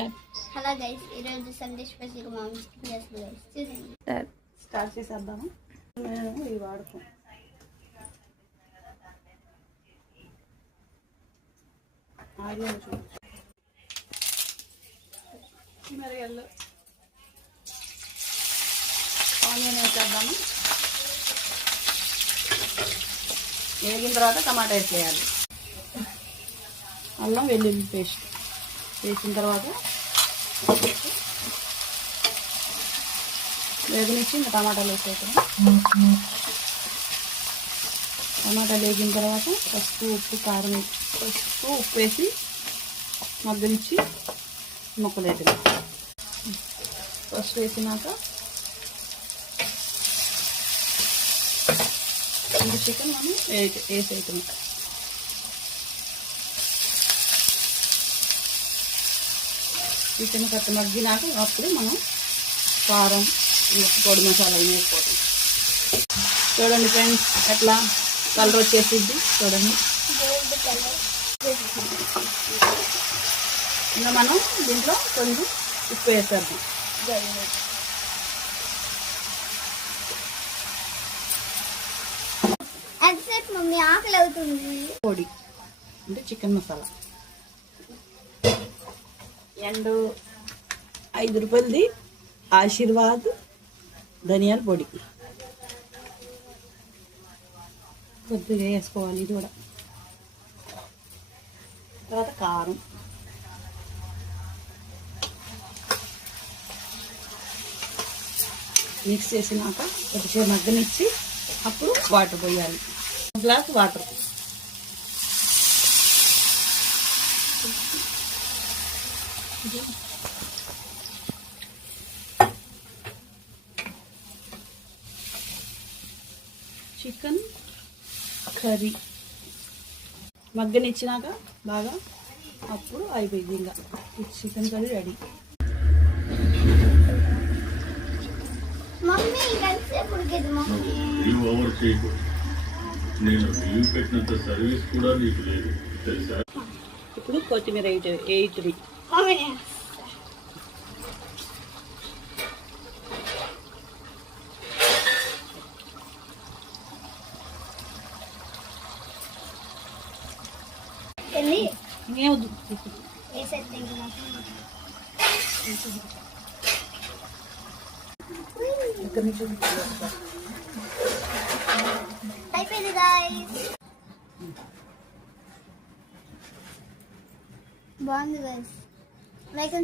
Hello guys, ఈరోజు Sunday special మా mummy chicken చేస్తుంది గైస్, చూడండి. స్టార్ట్ చేసేద్దాము. నేను ఇవి వాడుతాను. మిరగాయలు, ఆనియన్ వేసేద్దాము. వేగిన తర్వాత టమాటా వేసేయాలి. అల్లం వెల్లుల్లి పేస్ట్ వేసిన తర్వాత వేగనిచ్చి ఇంకా టమాటాలు వేసేద్దాం. టమాటాలు వేగిన తర్వాత పసుపు ఉప్పు వేసి మగ్గనిచ్చి ముక్కలు వేద్దాం. పసుపు వేసినాక ఇంకా చికెన్ మనం వేసేద్దాం. చికెన్ కట్ట మగ్గినాక అప్పుడు మనం కారం పొడి మసాలా వేసుకోవటం. చూడండి ఫ్రెండ్స్, ఎట్లా కలర్ వచ్చేసిద్ది చూడండి. ఇంకా మనం దీంట్లో కొంచెం ఉప్పు వేసేద్దాం. మమ్మీ ఆకలి అవుతుంది. పొడి అంటే చికెన్ మసాలా అండ్ 5 రూపాయలది ఆశీర్వాద్ ధనియాల పొడి కొద్దిగా వేసుకోవాలి. ఇది కూడా తర్వాత కారం, మిక్స్ చేసినాక కొద్దిసేపు మగ్గనిచ్చి అప్పుడు వాటర్ పోయాలి. 1 గ్లాస్ వాటర్. చికెన్ కర్రీ మగ్గనిచ్చినాక బాగా అప్పుడు అయిపోయింది. ఇంకా చికెన్ కర్రీ రెడీ. మమ్మీ ఇప్పుడు కొత్తిమీర వేయటది. అయిపోయింది గైస్, బాగుంది గైస్. లైక్